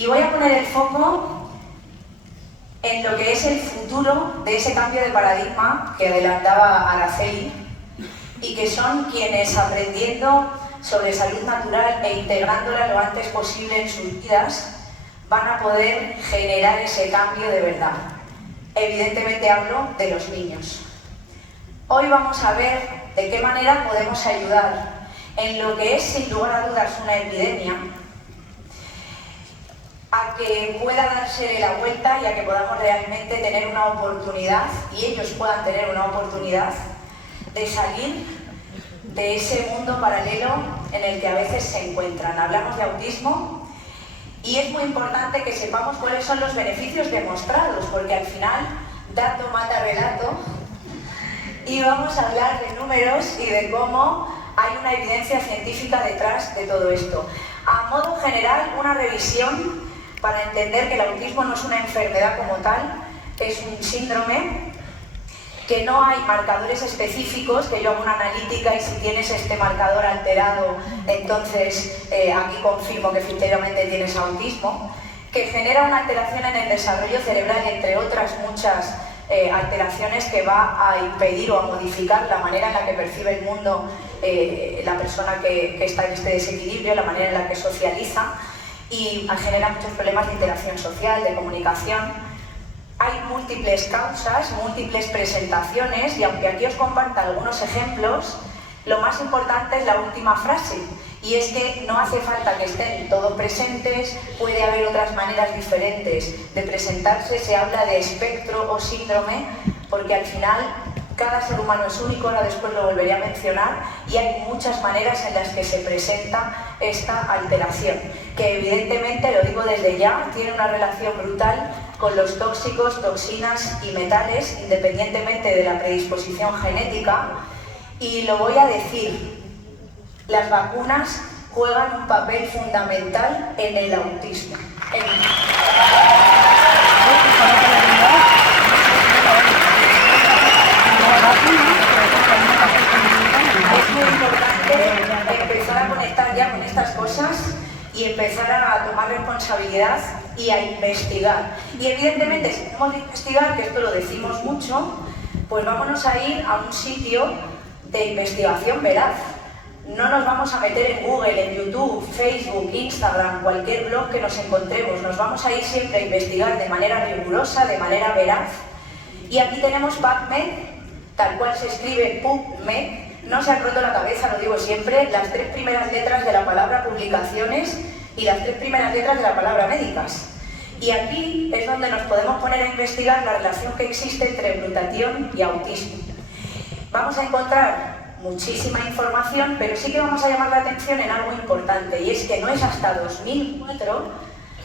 Y voy a poner el foco en lo que es el futuro de ese cambio de paradigma que adelantaba Araceli, y que son quienes, aprendiendo sobre salud natural e integrándola lo antes posible en sus vidas, van a poder generar ese cambio de verdad. Evidentemente hablo de los niños. Hoy vamos a ver de qué manera podemos ayudar en lo que es, sin lugar a dudas, una epidemia, a que pueda darse la vuelta y a que podamos realmente tener una oportunidad, y ellos puedan tener una oportunidad de salir de ese mundo paralelo en el que a veces se encuentran. Hablamos de autismo y es muy importante que sepamos cuáles son los beneficios demostrados, porque al final dato mata relato, y vamos a hablar de números y de cómo hay una evidencia científica detrás de todo esto. A modo general, una revisión para entender que el autismo no es una enfermedad como tal, es un síndrome, que no hay marcadores específicos, que yo hago una analítica y si tienes este marcador alterado, entonces aquí confirmo que efectivamente tienes autismo, que genera una alteración en el desarrollo cerebral, entre otras muchas alteraciones, que va a impedir o a modificar la manera en la que percibe el mundo la persona que está en este desequilibrio, la manera en la que socializa, y genera muchos problemas de interacción social, de comunicación. Hay múltiples causas, múltiples presentaciones, y aunque aquí os comparta algunos ejemplos, lo más importante es la última frase, y es que no hace falta que estén todos presentes, puede haber otras maneras diferentes de presentarse. Se habla de espectro o síndrome, porque al final cada ser humano es único, ahora después lo volveré a mencionar, y hay muchas maneras en las que se presenta esta alteración, que evidentemente, lo digo desde ya, tiene una relación brutal con los tóxicos, toxinas y metales, independientemente de la predisposición genética. Y lo voy a decir, las vacunas juegan un papel fundamental en el autismo. Es muy importante empezar a conectar ya con estas cosas y empezar a tomar responsabilidad y a investigar. Y evidentemente, si tenemos que investigar, que esto lo decimos mucho, pues vámonos a ir a un sitio de investigación veraz. No nos vamos a meter en Google, en YouTube, Facebook, Instagram, cualquier blog que nos encontremos. Nos vamos a ir siempre a investigar de manera rigurosa, de manera veraz. Y aquí tenemos PubMed, tal cual se escribe PubMed. No se ha roto la cabeza, lo digo siempre, las 3 primeras letras de la palabra publicaciones y las 3 primeras letras de la palabra médicas. Y aquí es donde nos podemos poner a investigar la relación que existe entre glutatión y autismo. Vamos a encontrar muchísima información, pero sí que vamos a llamar la atención en algo importante, y es que no es hasta 2004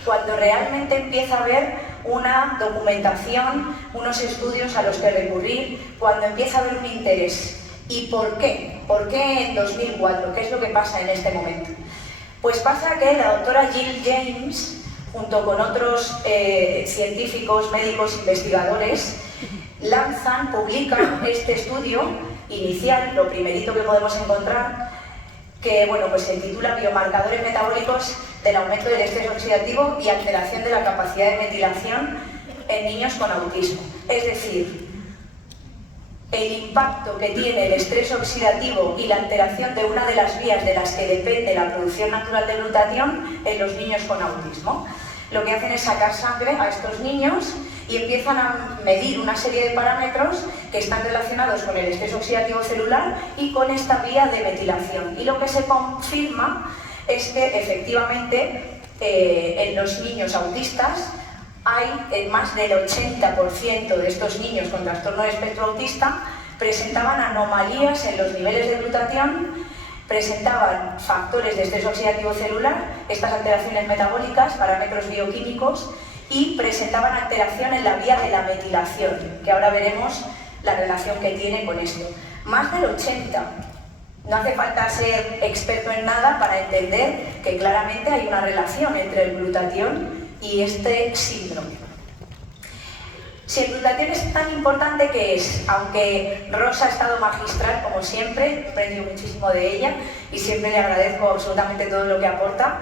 cuando realmente empieza a haber una documentación, unos estudios a los que recurrir, cuando empieza a haber un interés. ¿Y por qué? ¿Por qué en 2004? ¿Qué es lo que pasa en este momento? Pues pasa que la doctora Jill James, junto con otros científicos, médicos, investigadores, publican este estudio inicial, lo primerito que podemos encontrar, que bueno, pues se titula Biomarcadores metabólicos del aumento del estrés oxidativo y alteración de la capacidad de metilación en niños con autismo. Es decir, el impacto que tiene el estrés oxidativo y la alteración de una de las vías de las que depende la producción natural de glutatión en los niños con autismo. Lo que hacen es sacar sangre a estos niños y empiezan a medir una serie de parámetros que están relacionados con el estrés oxidativo celular y con esta vía de metilación. Y lo que se confirma es que efectivamente en los niños autistas hay más del 80% de estos niños con trastorno de espectro autista presentaban anomalías en los niveles de glutatión, presentaban factores de estrés oxidativo celular, estas alteraciones metabólicas, parámetros bioquímicos, y presentaban alteración en la vía de la metilación, que ahora veremos la relación que tiene con esto. Más del 80%. No hace falta ser experto en nada para entender que claramente hay una relación entre el glutatión y este síndrome. Si el glutatión es tan importante, que es, aunque Rosa ha estado magistral como siempre, he aprendido muchísimo de ella y siempre le agradezco absolutamente todo lo que aporta,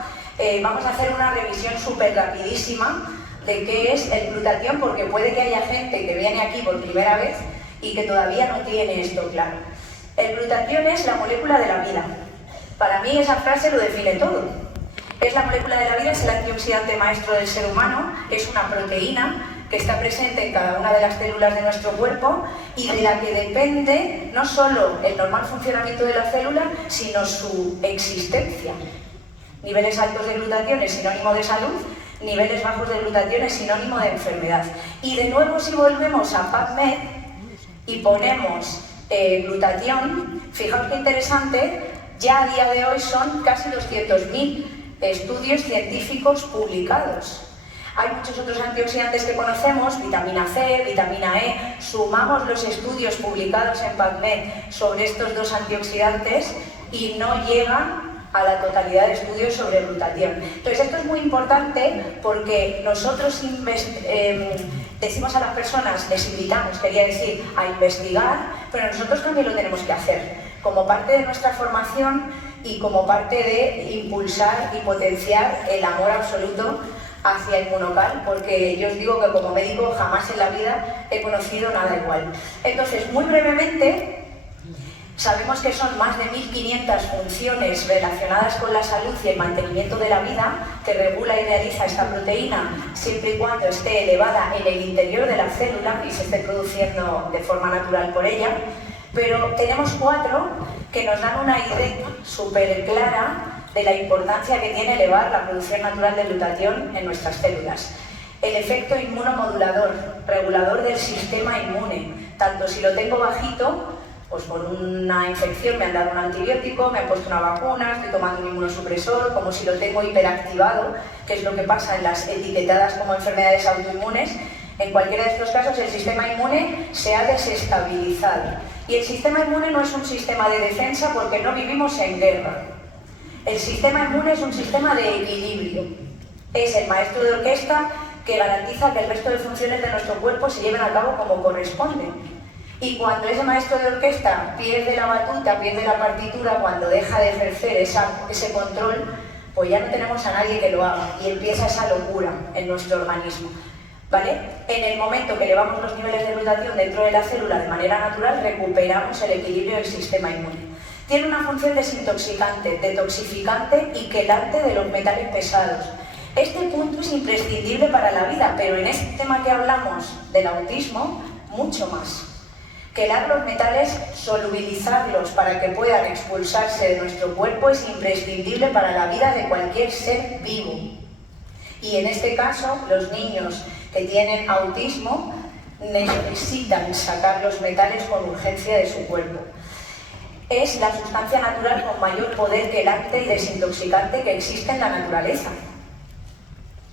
Vamos a hacer una revisión súper rapidísima de qué es el glutatión, porque puede que haya gente que viene aquí por primera vez y que todavía no tiene esto claro. El glutatión es la molécula de la vida. Para mí esa frase lo define todo. Es la molécula de la vida, es el antioxidante maestro del ser humano, es una proteína que está presente en cada una de las células de nuestro cuerpo y de la que depende no solo el normal funcionamiento de la célula, sino su existencia. Niveles altos de glutatión es sinónimo de salud, niveles bajos de glutatión es sinónimo de enfermedad. Y de nuevo, si volvemos a PubMed y ponemos glutatión, fijaos qué interesante, ya a día de hoy son casi 200.000 estudios científicos publicados. Hay muchos otros antioxidantes que conocemos, vitamina C, vitamina E. Sumamos los estudios publicados en PubMed sobre estos dos antioxidantes y no llegan a la totalidad de estudios sobre glutatión. Entonces, esto es muy importante porque nosotros decimos a las personas, les invitamos, quería decir, a investigar, pero nosotros también lo tenemos que hacer, como parte de nuestra formación y como parte de impulsar y potenciar el amor absoluto hacia el Inmunocal, porque yo os digo que como médico jamás en la vida he conocido nada igual. Entonces, muy brevemente, sabemos que son más de 1.500 funciones relacionadas con la salud y el mantenimiento de la vida que regula y realiza esta proteína siempre y cuando esté elevada en el interior de la célula y se esté produciendo de forma natural por ella, pero tenemos 4 que nos dan una idea súper clara de la importancia que tiene elevar la producción natural de glutatión en nuestras células. El efecto inmunomodulador, regulador del sistema inmune, tanto si lo tengo bajito, pues por una infección me han dado un antibiótico, me han puesto una vacuna, estoy tomando un inmunosupresor, como si lo tengo hiperactivado, que es lo que pasa en las etiquetadas como enfermedades autoinmunes. En cualquiera de estos casos el sistema inmune se ha desestabilizado. Y el sistema inmune no es un sistema de defensa porque no vivimos en guerra. El sistema inmune es un sistema de equilibrio. Es el maestro de orquesta que garantiza que el resto de funciones de nuestro cuerpo se lleven a cabo como corresponde. Y cuando ese maestro de orquesta pierde la batuta, pierde la partitura, cuando deja de ejercer ese control, pues ya no tenemos a nadie que lo haga y empieza esa locura en nuestro organismo. ¿Vale? En el momento que elevamos los niveles de glutatión dentro de la célula de manera natural, recuperamos el equilibrio del sistema inmune. Tiene una función desintoxicante, detoxificante y quelante de los metales pesados. Este punto es imprescindible para la vida, pero en este tema que hablamos del autismo, mucho más. Quelar los metales, solubilizarlos para que puedan expulsarse de nuestro cuerpo es imprescindible para la vida de cualquier ser vivo. Y en este caso, los niños que tienen autismo necesitan sacar los metales con urgencia de su cuerpo. Es la sustancia natural con mayor poder quelante y desintoxicante que existe en la naturaleza.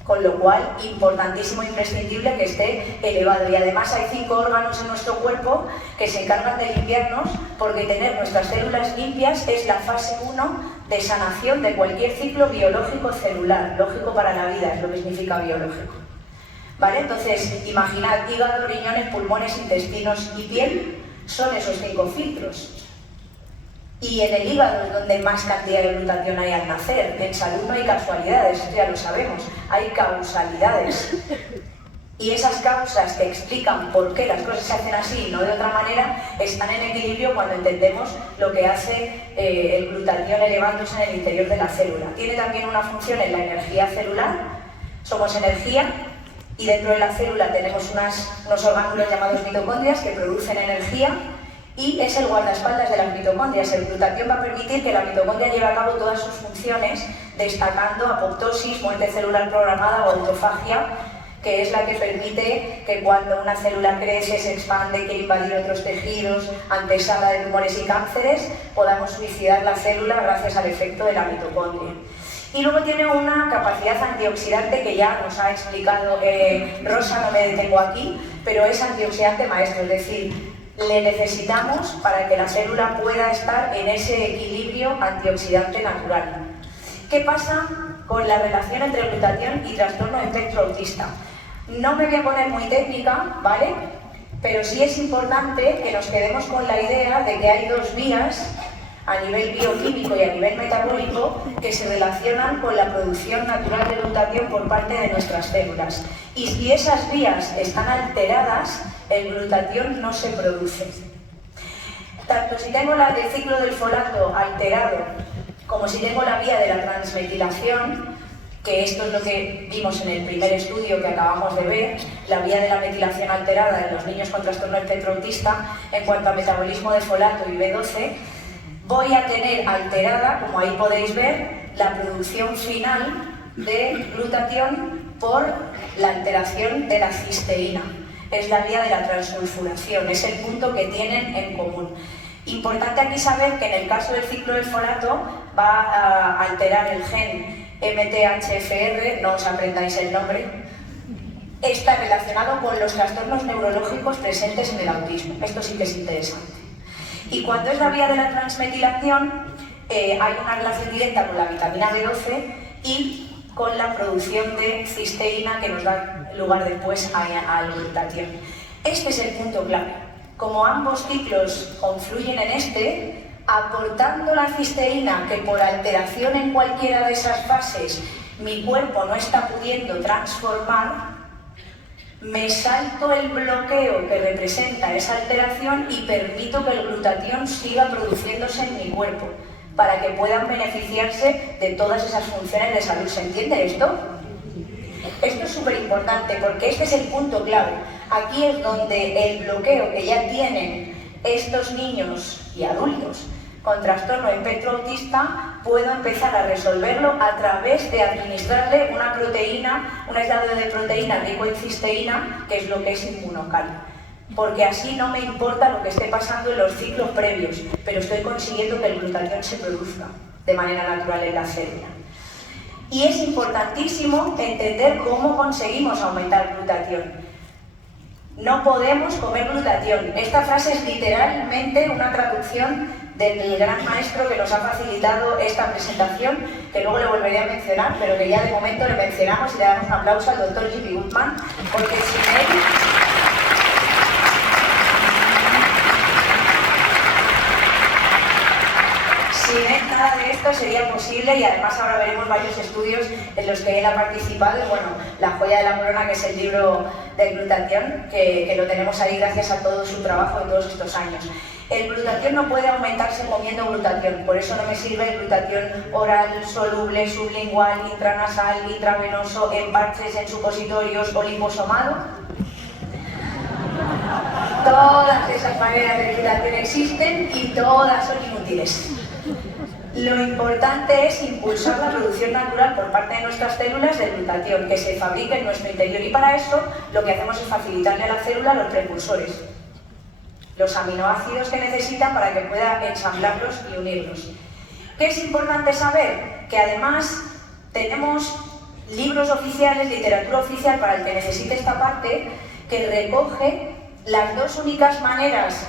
Con lo cual, importantísimo e imprescindible que esté elevado. Y además hay 5 órganos en nuestro cuerpo que se encargan de limpiarnos, porque tener nuestras células limpias es la fase 1 de sanación de cualquier ciclo biológico celular. Lógico para la vida, es lo que significa biológico. ¿Vale? Entonces, imaginad hígado, riñones, pulmones, intestinos y piel, son esos 5 filtros. Y en el hígado es donde más cantidad de glutatión hay al nacer. En salud no hay casualidades, esto ya lo sabemos, hay causalidades. Y esas causas que explican por qué las cosas se hacen así y no de otra manera, están en equilibrio cuando entendemos lo que hace el glutatión elevándose en el interior de la célula. Tiene también una función en la energía celular, somos energía, y dentro de la célula tenemos unos orgánulos llamados mitocondrias que producen energía, y es el guardaespaldas de las mitocondrias. El glutatión va a permitir que la mitocondria lleve a cabo todas sus funciones, destacando apoptosis, muerte celular programada o autofagia, que es la que permite que cuando una célula crece, se expande, quiere invadir otros tejidos, antesala de tumores y cánceres, podamos suicidar la célula gracias al efecto de la mitocondria. Y luego tiene una capacidad antioxidante que ya nos ha explicado Rosa, no me detengo aquí, pero es antioxidante maestro, es decir, le necesitamos para que la célula pueda estar en ese equilibrio antioxidante natural. ¿Qué pasa con la relación entre glutatión y trastorno de espectro autista? No me voy a poner muy técnica, ¿vale? Pero sí es importante que nos quedemos con la idea de que hay 2 vías a nivel bioquímico y a nivel metabólico que se relacionan con la producción natural de glutatión por parte de nuestras células. Y si esas vías están alteradas, el glutatión no se produce. Tanto si tengo la del ciclo del folato alterado, como si tengo la vía de la transmetilación, que esto es lo que vimos en el primer estudio que acabamos de ver, la vía de la metilación alterada en los niños con trastorno espectro autista en cuanto a metabolismo de folato y B12, voy a tener alterada, como ahí podéis ver, la producción final de glutatión por la alteración de la cisteína. Es la vía de la transsulfuración, es el punto que tienen en común. Importante aquí saber que en el caso del ciclo del folato va a alterar el gen MTHFR, no os aprendáis el nombre, está relacionado con los trastornos neurológicos presentes en el autismo. Esto sí que es interesante. Y cuando es la vía de la transmetilación, hay una relación directa con la vitamina B12 y con la producción de cisteína que nos da lugar después a la glutatión. Este es el punto clave. Como ambos ciclos confluyen en este, aportando la cisteína que por alteración en cualquiera de esas fases mi cuerpo no está pudiendo transformar, me salto el bloqueo que representa esa alteración y permito que el glutatión siga produciéndose en mi cuerpo para que puedan beneficiarse de todas esas funciones de salud. ¿Se entiende esto? Esto es súper importante porque este es el punto clave. Aquí es donde el bloqueo que ya tienen estos niños y adultos con trastorno espectro autista, puedo empezar a resolverlo a través de administrarle una proteína, un aislado de proteína rico en cisteína, que es lo que es inmunocal. Porque así no me importa lo que esté pasando en los ciclos previos, pero estoy consiguiendo que el glutatión se produzca de manera natural en la célula. Y es importantísimo entender cómo conseguimos aumentar el glutatión. No podemos comer glutatión. Esta frase es literalmente una traducción del gran maestro que nos ha facilitado esta presentación, que luego le volveré a mencionar, pero que ya de momento le mencionamos y le damos un aplauso al doctor Jimmy Goodman, porque sin él nada de esto sería posible, y además ahora veremos varios estudios en los que él ha participado. Y bueno, la joya de la corona, que es el libro de glutatión, que lo tenemos ahí gracias a todo su trabajo de todos estos años. El glutatión no puede aumentarse comiendo glutatión, por eso no me sirve el glutatión oral, soluble, sublingual, intranasal, intravenoso, en parches, en supositorios o liposomado. Todas esas maneras de glutatión existen y todas son inútiles. Lo importante es impulsar la producción natural por parte de nuestras células de glutatión, que se fabrica en nuestro interior, y para eso lo que hacemos es facilitarle a la célula los precursores, los aminoácidos que necesitan para que pueda ensamblarlos y unirlos. ¿Qué es importante saber? Que además tenemos libros oficiales, literatura oficial para el que necesite esta parte, que recoge las dos únicas maneras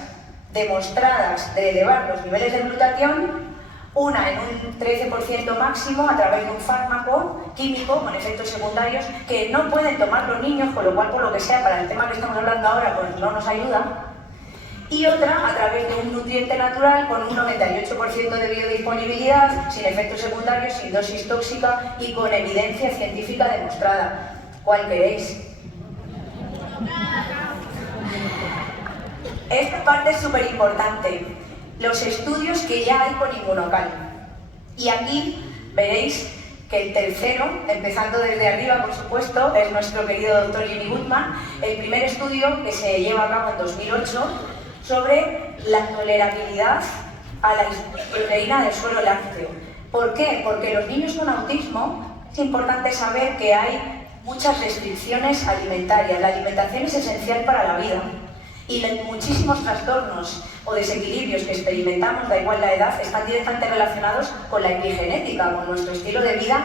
demostradas de elevar los niveles de glutatión, una en un 13% máximo a través de un fármaco químico con efectos secundarios que no pueden tomar los niños, con lo cual, por lo que sea, para el tema que estamos hablando ahora, pues no nos ayuda. Y otra a través de un nutriente natural con un 98% de biodisponibilidad, sin efectos secundarios, sin dosis tóxica y con evidencia científica demostrada. ¿Cuál queréis? Esta parte es súper importante. Los estudios que ya hay con inmunocal. Y aquí veréis que el tercero, empezando desde arriba, por supuesto, es nuestro querido doctor Jimmy Goodman, el primer estudio que se lleva a cabo en 2008 sobre la tolerabilidad a la proteína del suero lácteo. ¿Por qué? Porque los niños con autismo es importante saber que hay muchas restricciones alimentarias. La alimentación es esencial para la vida. Y muchísimos trastornos o desequilibrios que experimentamos, da igual la edad, están directamente relacionados con la epigenética, con nuestro estilo de vida.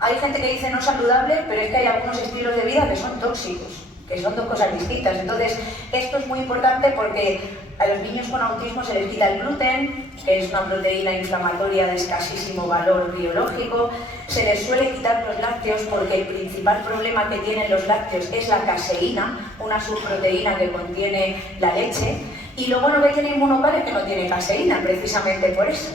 Hay gente que dice no saludable, pero es que hay algunos estilos de vida que son tóxicos, que son dos cosas distintas. Entonces, esto es muy importante porque a los niños con autismo se les quita el gluten, que es una proteína inflamatoria de escasísimo valor biológico. Se les suele quitar los lácteos porque el principal problema que tienen los lácteos es la caseína, una subproteína que contiene la leche. Y lo bueno que tiene Inmunocal es que no tiene caseína, precisamente por eso.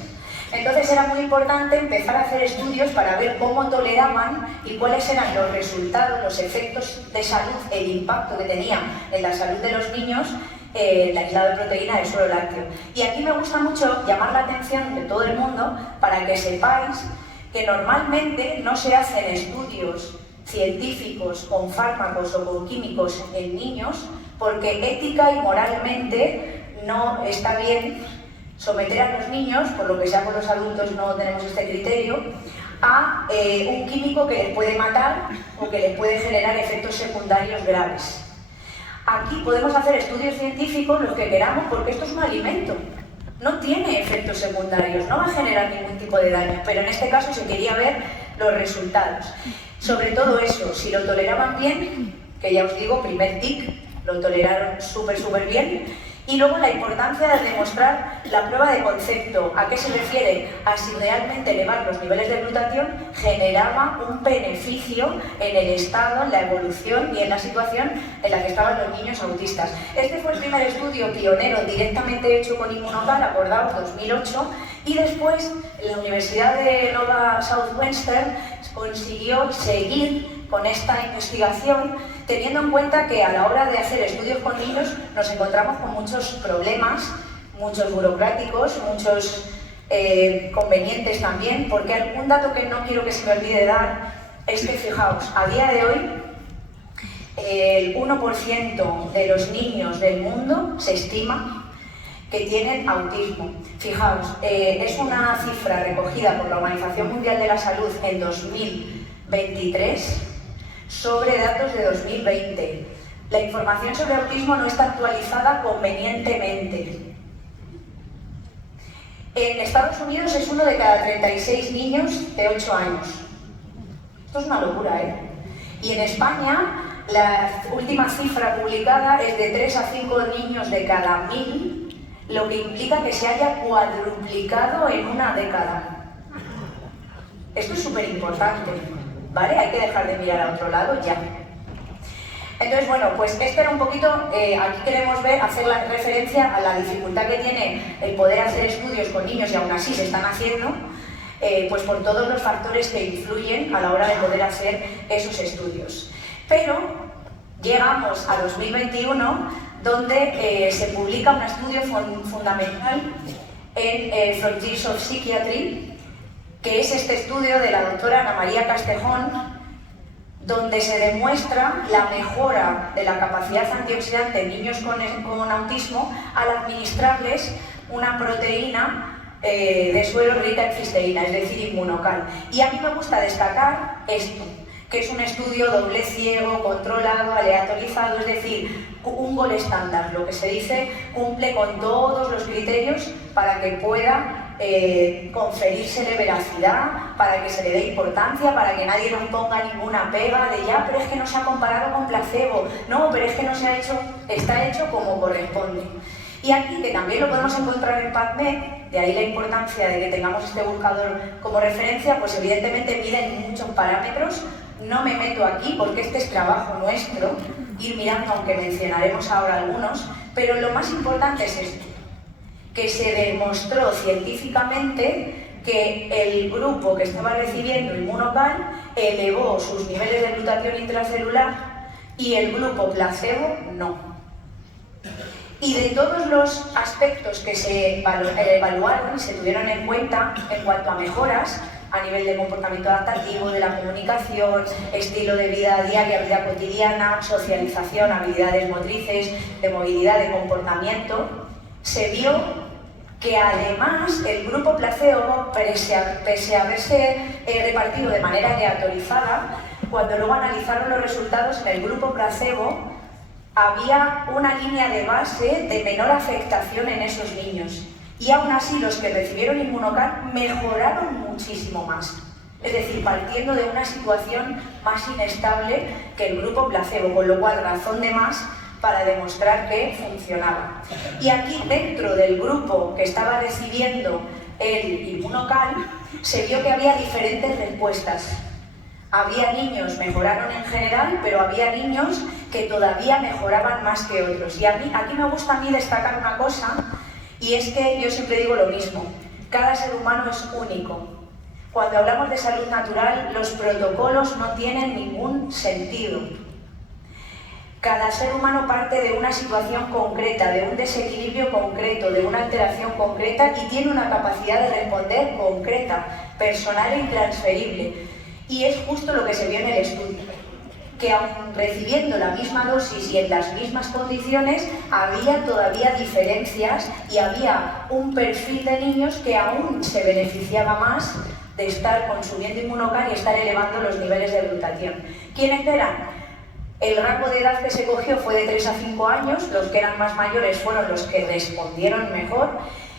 Entonces era muy importante empezar a hacer estudios para ver cómo toleraban y cuáles eran los resultados, los efectos de salud, el impacto que tenía en la salud de los niños el aislado de proteína del suero lácteo. Y aquí me gusta mucho llamar la atención de todo el mundo para que sepáis que normalmente no se hacen estudios científicos con fármacos o con químicos en niños porque ética y moralmente no está bien someter a los niños, por lo que sea con los adultos no tenemos este criterio, a un químico que les puede matar o que les puede generar efectos secundarios graves. Aquí podemos hacer estudios científicos los que queramos porque esto es un alimento. No tiene efectos secundarios, no va a generar ningún tipo de daño, pero en este caso se quería ver los resultados. Sobre todo eso, si lo toleraban bien, que ya os digo, primer tic, lo toleraron súper bien, y luego la importancia de demostrar la prueba de concepto. ¿A qué se refiere? A si realmente elevar los niveles de glutatión generaba un beneficio en el estado, en la evolución y en la situación en la que estaban los niños autistas. Este fue el primer estudio pionero directamente hecho con Inmunocal, acordaos, 2008, y después la Universidad de Nova Southwestern consiguió seguir con esta investigación, teniendo en cuenta que a la hora de hacer estudios con niños nos encontramos con muchos problemas, muchos burocráticos, muchos convenientes también, porque un dato que no quiero que se me olvide dar es que, fijaos, a día de hoy el 1% de los niños del mundo se estima que tienen autismo. Fijaos, es una cifra recogida por la Organización Mundial de la Salud en 2023 sobre datos de 2020. La información sobre autismo no está actualizada convenientemente. En Estados Unidos es 1 de cada 36 niños de 8 años. Esto es una locura, ¿eh? Y en España, la última cifra publicada es de 3 a 5 niños de cada 1000, lo que implica que se haya cuadruplicado en una década. Esto es súper importante, ¿vale? Hay que dejar de mirar a otro lado ya. Entonces, bueno, pues esto era un poquito, aquí queremos ver, hacer la referencia a la dificultad que tiene el poder hacer estudios con niños y aún así se están haciendo, pues por todos los factores que influyen a la hora de poder hacer esos estudios. Pero llegamos a 2021, donde se publica un estudio fundamental en Frontiers of Psychiatry, que es este estudio de la doctora Ana María Castejón, donde se demuestra la mejora de la capacidad antioxidante en niños con autismo al administrarles una proteína de suero rica en cisteína, es decir, Inmunocal. Y a mí me gusta destacar esto, que es un estudio doble ciego, controlado, aleatorizado, es decir, un gol estándar, lo que se dice, cumple con todos los criterios para que pueda conferírsele veracidad, para que se le dé importancia, para que nadie nos ponga ninguna pega de ya, pero es que no se ha comparado con placebo, no, pero es que no se ha hecho, está hecho como corresponde. Y aquí, que también lo podemos encontrar en PubMed, de ahí la importancia de que tengamos este buscador como referencia, pues evidentemente miden muchos parámetros. No me meto aquí porque este es trabajo nuestro, ir mirando, aunque mencionaremos ahora algunos, pero lo más importante es esto, que se demostró científicamente que el grupo que estaba recibiendo Inmunocal elevó sus niveles de glutatión intracelular y el grupo placebo no. Y de todos los aspectos que se evaluaron y se tuvieron en cuenta en cuanto a mejoras, a nivel de comportamiento adaptativo, de la comunicación, estilo de vida diaria, vida cotidiana, socialización, habilidades motrices, de movilidad, de comportamiento, se vio que además el grupo placebo, pese a haberse repartido de manera aleatorizada, cuando luego analizaron los resultados en el grupo placebo, había una línea de base de menor afectación en esos niños. Y aún así los que recibieron Inmunocal mejoraron muchísimo más. Es decir, partiendo de una situación más inestable que el grupo placebo, con lo cual razón de más para demostrar que funcionaba. Y aquí, dentro del grupo que estaba recibiendo el Inmunocal, se vio que había diferentes respuestas. Había niños, mejoraron en general, pero había niños que todavía mejoraban más que otros. Y aquí me gusta a mí destacar una cosa, y es que yo siempre digo lo mismo, cada ser humano es único. Cuando hablamos de salud natural, los protocolos no tienen ningún sentido. Cada ser humano parte de una situación concreta, de un desequilibrio concreto, de una alteración concreta y tiene una capacidad de responder concreta, personal e intransferible. Y es justo lo que se vio en el estudio, que aun recibiendo la misma dosis y en las mismas condiciones, había todavía diferencias y había un perfil de niños que aún se beneficiaba más de estar consumiendo Immunocal y estar elevando los niveles de glutatión. ¿Quiénes eran? El rango de edad que se cogió fue de 3 a 5 años, los que eran más mayores fueron los que respondieron mejor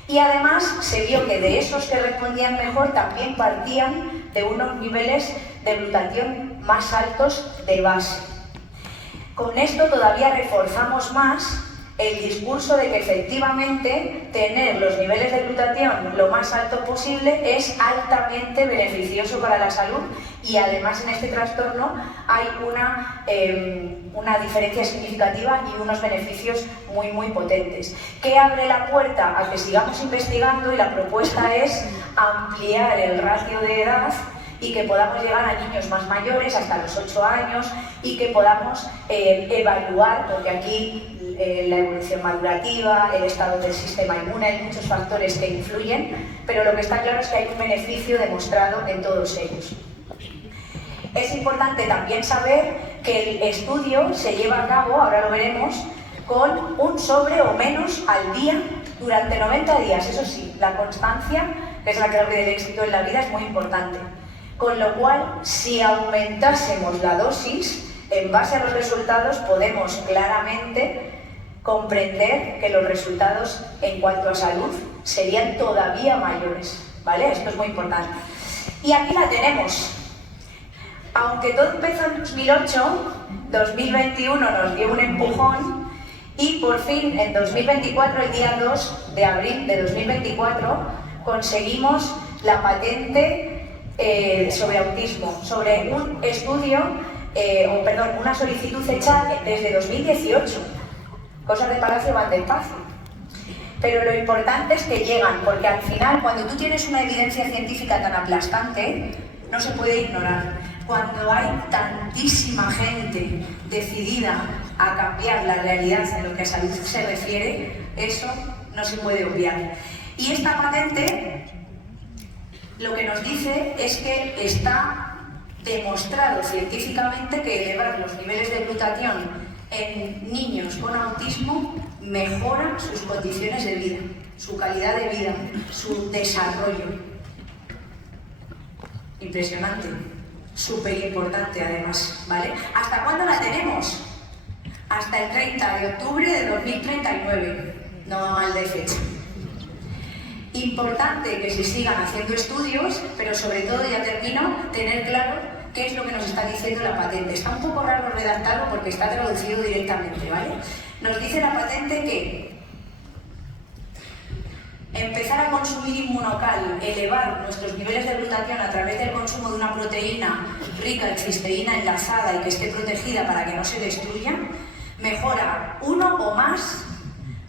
y además se vio que de esos que respondían mejor también partían de unos niveles de glutatión más altos de base. Con esto todavía reforzamos más el discurso de que efectivamente tener los niveles de glutatión lo más alto posible es altamente beneficioso para la salud y además en este trastorno hay una diferencia significativa y unos beneficios muy potentes. ¿Qué abre la puerta a que sigamos investigando? Y la propuesta es ampliar el ratio de edad y que podamos llegar a niños más mayores, hasta los 8 años, y que podamos evaluar, porque aquí la evolución madurativa, el estado del sistema inmune, hay muchos factores que influyen, pero lo que está claro es que hay un beneficio demostrado en todos ellos. Es importante también saber que el estudio se lleva a cabo, ahora lo veremos, con un sobre o menos al día durante 90 días. Eso sí, la constancia, que es la clave del éxito en la vida, es muy importante. Con lo cual, si aumentásemos la dosis, en base a los resultados podemos claramente comprender que los resultados en cuanto a salud serían todavía mayores, ¿vale? Esto es muy importante. Y aquí la tenemos. Aunque todo empezó en 2008, 2021 nos dio un empujón y por fin en 2024, el día 2 de abril de 2024, conseguimos la patente sobre autismo, sobre un estudio, una solicitud hecha desde 2018. Cosas de Palacio van despacio. Pero lo importante es que llegan, porque al final, cuando tú tienes una evidencia científica tan aplastante, no se puede ignorar. Cuando hay tantísima gente decidida a cambiar la realidad en lo que a salud se refiere, eso no se puede obviar. Y esta patente lo que nos dice es que está demostrado científicamente que elevar los niveles de glutatión en niños con autismo mejora sus condiciones de vida, su calidad de vida, su desarrollo. Impresionante, súper importante además, ¿vale? ¿Hasta cuándo la tenemos? Hasta el 30 de octubre de 2039, no va mal de fecha. Importante que se sigan haciendo estudios, pero sobre todo, ya termino, tener claro qué es lo que nos está diciendo la patente. Está un poco raro redactarlo porque está traducido directamente, ¿vale? Nos dice la patente que empezar a consumir Immunocal, elevar nuestros niveles de glutatión a través del consumo de una proteína rica en cisteína enlazada y que esté protegida para que no se destruya, mejora uno o más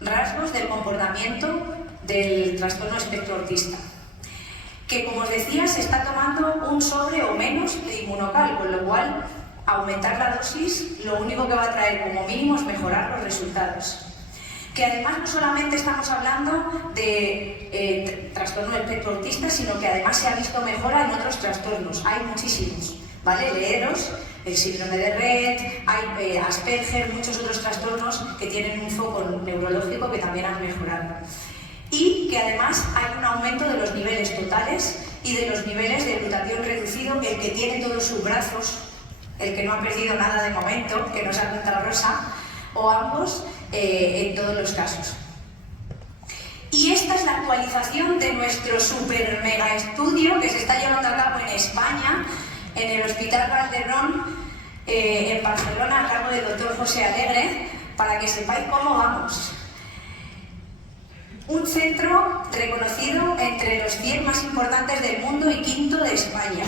rasgos del comportamiento del trastorno espectro autista, que como os decía se está tomando un sobre o menos de Immunocal, con lo cual aumentar la dosis lo único que va a traer como mínimo es mejorar los resultados. Que además no solamente estamos hablando de trastorno del espectro autista, sino que además se ha visto mejora en otros trastornos, hay muchísimos, ¿vale? Leeros, el síndrome de Rett, hay Asperger, muchos otros trastornos que tienen un foco neurológico que también han mejorado. Y que además hay un aumento de los niveles totales y de los niveles de glutatión reducido, el que tiene todos sus brazos, el que no ha perdido nada de momento, que no se ha pintado rosa, o ambos, en todos los casos. Y esta es la actualización de nuestro super mega estudio que se está llevando a cabo en España, en el Hospital Calderón, en Barcelona, a cargo del doctor José Alegre, para que sepáis cómo vamos. Un centro reconocido entre los 100 más importantes del mundo y quinto de España.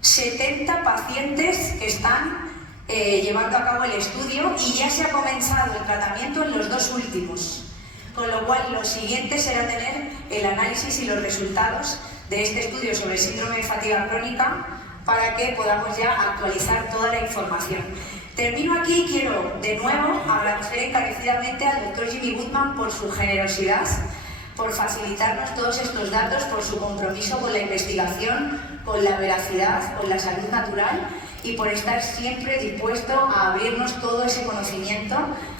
70 pacientes que están llevando a cabo el estudio y ya se ha comenzado el tratamiento en los 2 últimos. Con lo cual, lo siguiente será tener el análisis y los resultados de este estudio sobre síndrome de fatiga crónica para que podamos ya actualizar toda la información. Termino aquí y quiero de nuevo agradecer encarecidamente al doctor Jimmy Goodman por su generosidad, por facilitarnos todos estos datos, por su compromiso con la investigación, con la veracidad, con la salud natural y por estar siempre dispuesto a abrirnos todo ese conocimiento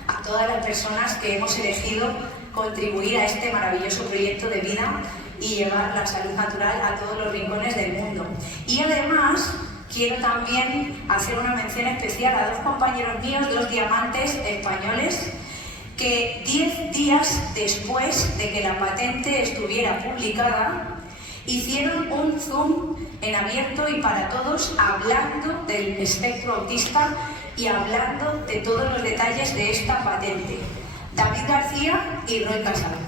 a todas las personas que hemos elegido contribuir a este maravilloso proyecto de vida y llevar la salud natural a todos los rincones del mundo. Y además, quiero también hacer una mención especial a 2 compañeros míos, 2 diamantes españoles, que 10 días después de que la patente estuviera publicada, hicieron un Zoom en abierto y para todos, hablando del espectro autista y hablando de todos los detalles de esta patente. David García y Roy Casal.